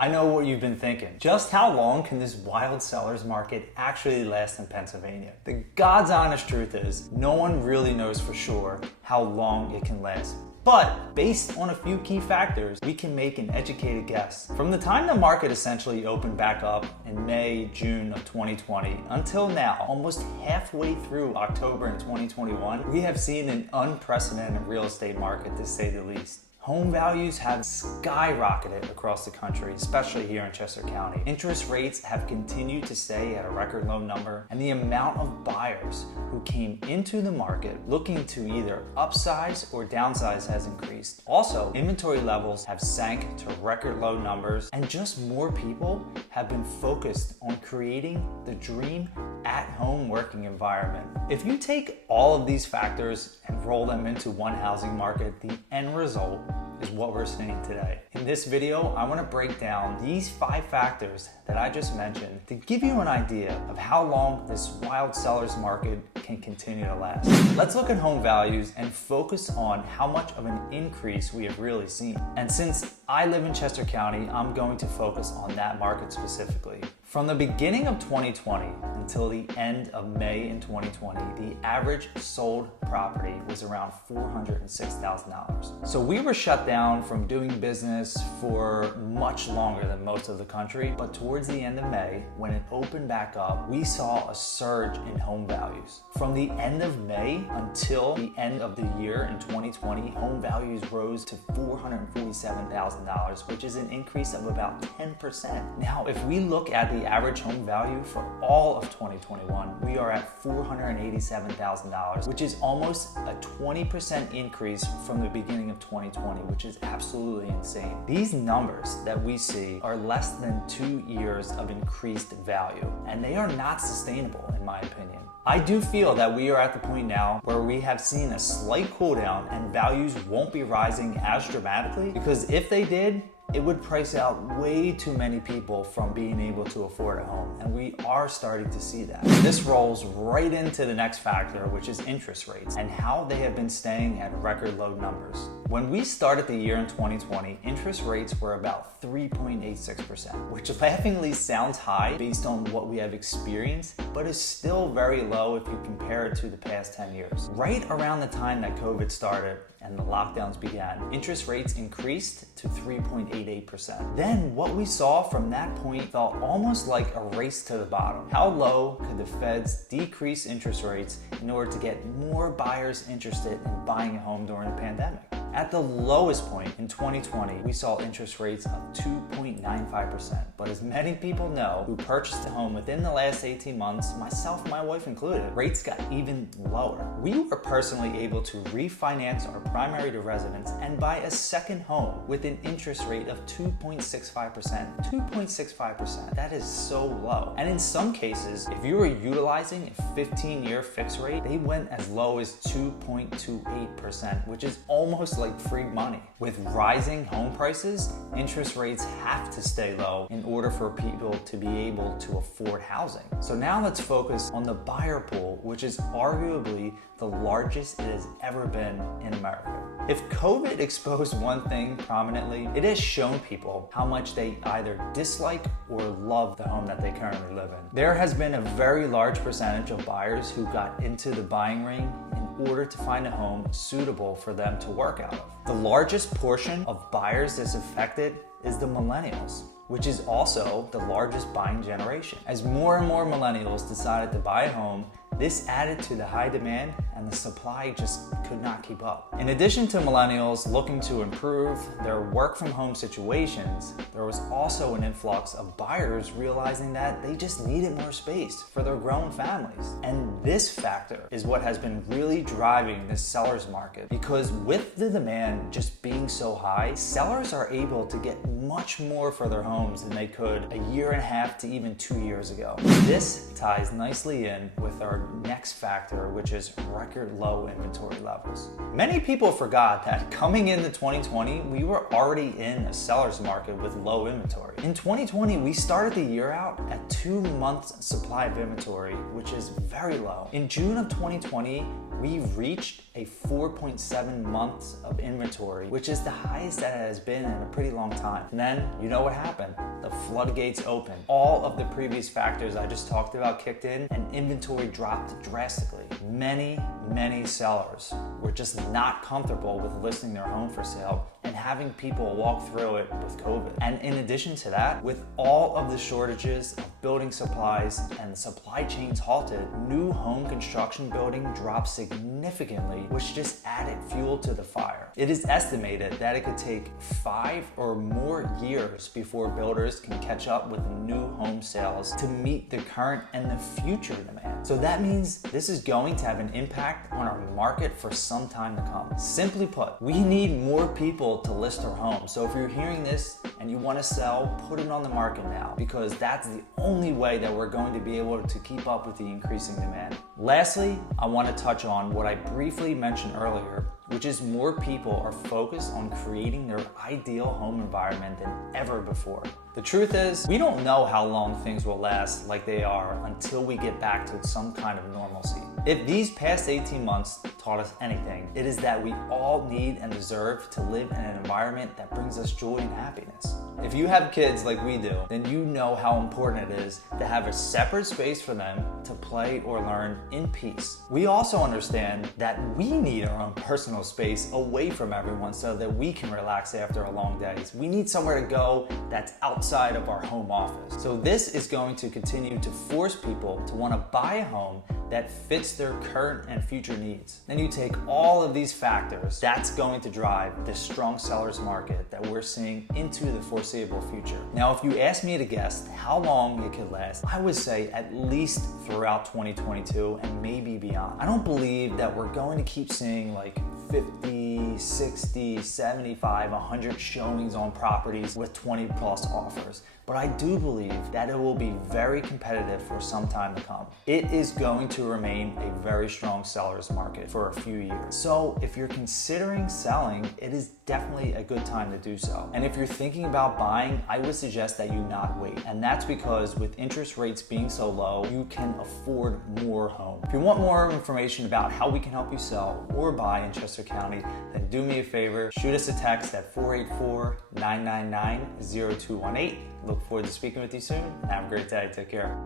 I know what you've been thinking. Just how long can this wild seller's market actually last in Pennsylvania? The God's honest truth is, no one really knows for sure how long it can last. But based on a few key factors, we can make an educated guess. From the time the market essentially opened back up in May, June of 2020 until now, almost halfway through October in 2021, we have seen an unprecedented real estate market, to say the least. Home values have skyrocketed across the country, especially here in Chester County. Interest rates have continued to stay at a record low number, and the amount of buyers who came into the market looking to either upsize or downsize has increased. Also, inventory levels have sank to record low numbers, and just more people have been focused on creating the dream at-home working environment. If you take all of these factors and roll them into one housing market, the end result is what we're seeing today. In this video, I want to break down these 5 factors that I just mentioned to give you an idea of how long this wild seller's market can continue to last. Let's look at home values and focus on how much of an increase we have really seen. And since I live in Chester County, I'm going to focus on that market specifically. From the beginning of 2020 until the end of May in 2020, the average sold property was around $406,000. So we were shut down from doing business for much longer than most of the country, but towards the end of May, when it opened back up, we saw a surge in home values. From the end of May until the end of the year in 2020, home values rose to $447,000, which is an increase of about 10%. Now, if we look at the average home value for all of 2021, we are at $487,000, which is almost a 20% increase from the beginning of 2020, which is absolutely insane. These numbers that we see are less than 2 years of increased value, and they are not sustainable in my opinion. I do feel that we are at the point now where we have seen a slight cool down and values won't be rising as dramatically, because if they did, it would price out way too many people from being able to afford a home, and we are starting to see that. This rolls right into the next factor, which is interest rates and how they have been staying at record low numbers. When we started the year in 2020, interest rates were about 3.86%, which laughingly sounds high based on what we have experienced, but is still very low if you compare it to the past 10 years. Right around the time that COVID started and the lockdowns began, interest rates increased to 3.88%. Then what we saw from that point felt almost like a race to the bottom. How low could the feds decrease interest rates in order to get more buyers interested in buying a home during the pandemic? At the lowest point in 2020, we saw interest rates of 2.95%. But as many people know who purchased a home within the last 18 months, myself and my wife included, rates got even lower. We were personally able to refinance our primary residence and buy a second home with an interest rate of 2.65%. 2.65%. That is so low. And in some cases, if you were utilizing a 15-year fixed rate, they went as low as 2.28%, which is almost like free money. With rising home prices, interest rates have to stay low in order for people to be able to afford housing. So now let's focus on the buyer pool, which is arguably the largest it has ever been in America. If COVID exposed one thing prominently, it has shown people how much they either dislike or love the home that they currently live in. There has been a very large percentage of buyers who got into the buying ring in order to find a home suitable for them to work out of. The largest portion of buyers that's affected is the millennials, which is also the largest buying generation. As more and more millennials decided to buy a home, this added to the high demand and the supply just could not keep up. In addition to millennials looking to improve their work from home situations, there was also an influx of buyers realizing that they just needed more space for their growing families. And this factor is what has been really driving this seller's market, because with the demand just being so high, sellers are able to get much more for their homes than they could a year and a half to even 2 years ago. This ties nicely in with our next factor, which is record low inventory levels. Many people forgot that coming into 2020, we were already in a seller's market with low inventory. In 2020, we started the year out at 2 months supply of inventory, which is very low. In June of 2020, we reached a 4.7 months of inventory, which is the highest that it has been in a pretty long time. And then, you know what happened? floodgates open. All of the previous factors I just talked about kicked in and inventory dropped drastically. Many sellers were just not comfortable with listing their home for sale and having people walk through it with COVID. And in addition to that, with all of the shortages of building supplies and the supply chains halted, new home construction building dropped significantly, which just added fuel to the fire. It is estimated that it could take 5 or more years before builders can catch up with new home sales to meet the current and the future demand. So that means this is going to have an impact on our market for some time to come. Simply put, we need more people to list our home. So if you're hearing this and you want to sell, put it on the market now, because that's the only way that we're going to be able to keep up with the increasing demand. Lastly, I want to touch on what I briefly mentioned earlier, which is more people are focused on creating their ideal home environment than ever before. The truth is, we don't know how long things will last like they are until we get back to some kind of normalcy. If these past 18 months taught us anything, it is that we all need and deserve to live in an environment that brings us joy and happiness. If you have kids like we do, then you know how important it is to have a separate space for them to play or learn in peace. We also understand that we need our own personal space away from everyone so that we can relax after a long day. We need somewhere to go that's outside of our home office. So this is going to continue to force people to want to buy a home that fits their current and future needs. Then you take all of these factors, that's going to drive this strong seller's market that we're seeing into the foreseeable future. Now, if you ask me to guess how long it could last, I would say at least throughout 2022 and maybe beyond. I don't believe that we're going to keep seeing like 50, 60, 75, 100 showings on properties with 20 plus offers. But I do believe that it will be very competitive for some time to come. It is going to remain a very strong seller's market for a few years. So if you're considering selling, it is definitely a good time to do so. And if you're thinking about buying, I would suggest that you not wait. And that's because with interest rates being so low, you can afford more home. If you want more information about how we can help you sell or buy in Chester County, then do me a favor, shoot us a text at 484-999-0218. Look forward to speaking with you soon and have a great day. Take care.